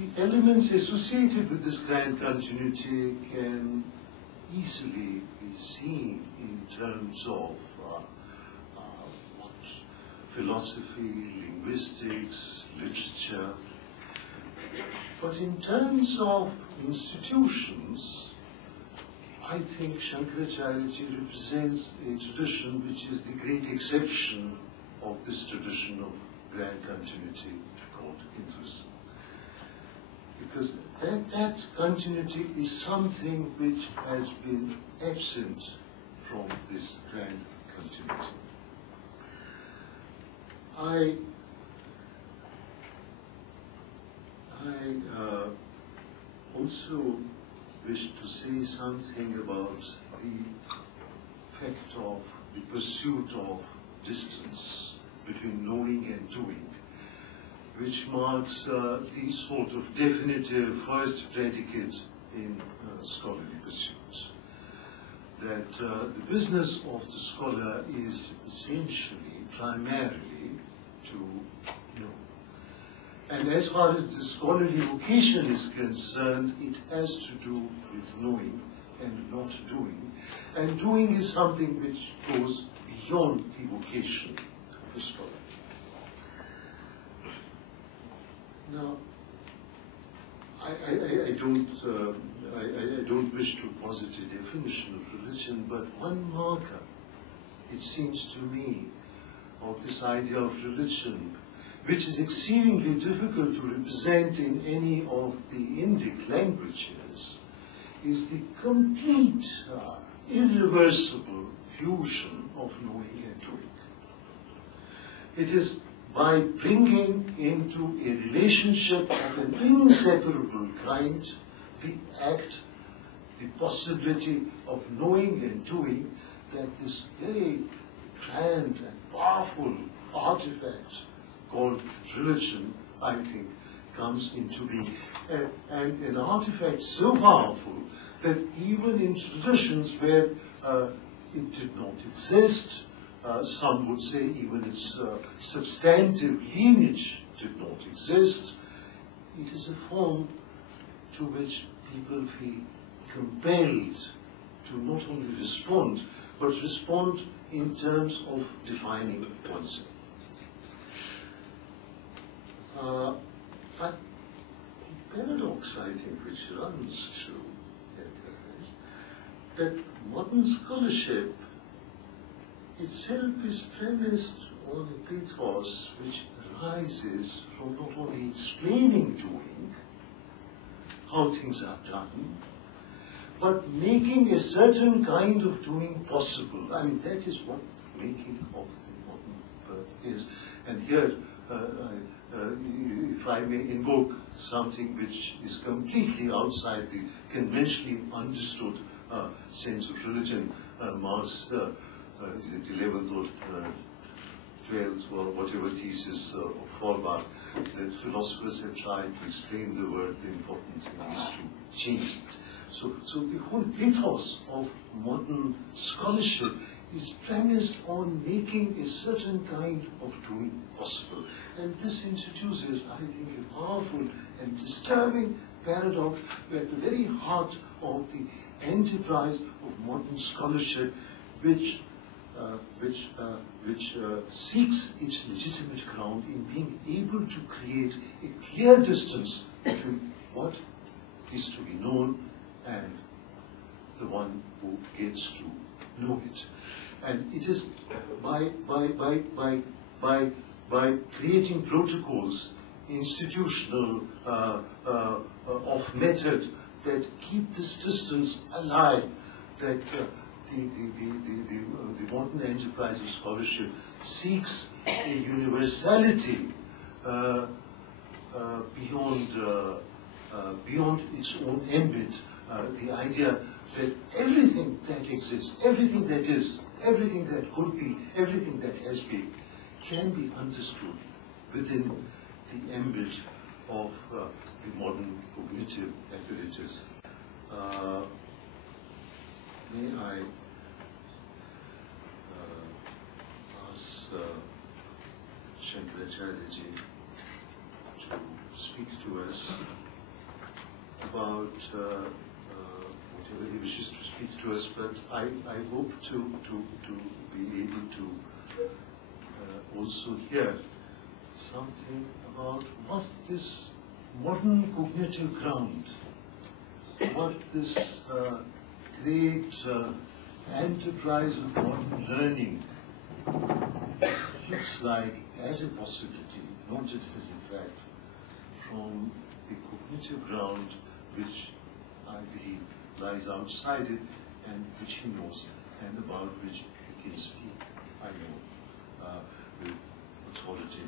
the elements associated with this grand continuity can easily be seen in terms of what philosophy, linguistics, literature. But in terms of institutions, I think Shankaracharya represents a tradition which is the great exception of this tradition of grand continuity called Hinduism. Because that continuity is something which has been absent from this grand continuity. I also wish to say something about the fact of the pursuit of distance between knowing and doing, which marks the sort of definitive first predicate in scholarly pursuit. That the business of the scholar is essentially, primarily, to know. And as far as the scholarly vocation is concerned, it has to do with knowing and not doing. And doing is something which goes beyond the vocation of a scholar. Now, I don't wish to posit a definition of religion, but one marker, it seems to me, of this idea of religion, which is exceedingly difficult to represent in any of the Indic languages, is the complete, irreversible fusion of knowing and doing. It is by bringing into a relationship of an inseparable kind the act, the possibility of knowing and doing, that this very grand and powerful artifact called religion, I think, comes into being. And an artifact so powerful that even in traditions where it did not exist, some would say even its substantive lineage did not exist, it is a form to which people feel compelled to not only respond, but respond in terms of defining a concept. But the paradox, I think, which runs through is that modern scholarship itself is premised on a pathos which arises from not only explaining doing, how things are done, but making a certain kind of doing possible. I mean, that is what making of the modern is. And here, if I may invoke something which is completely outside the conventionally understood sense of religion, Marx, is it 11th or 12th or whatever thesis of Feuerbach, that philosophers have tried to explain the word, the important thing is to change it. So the whole pathos of modern scholarship is premised on making a certain kind of doing possible. And this introduces, I think, a powerful and disturbing paradox at the very heart of the enterprise of modern scholarship, which seeks its legitimate ground in being able to create a clear distance between what is to be known and the one who gets to know it. And it is by creating protocols, institutional, of method, that keep this distance alive, that the modern enterprise of scholarship seeks a universality beyond its own ambit. The idea that everything that exists, everything that is, everything that could be, everything that has been, can be understood within the ambit of the modern cognitive apparatus. May I ask Shankaracharya ji to speak to us about whatever he wishes to speak to us, but I hope to be able to also hear something about what this modern cognitive ground, what this great enterprise of modern learning looks like as a possibility, not just as a fact, from the cognitive ground which I believe lies outside it and which he knows and about which he can speak, I know, with authority.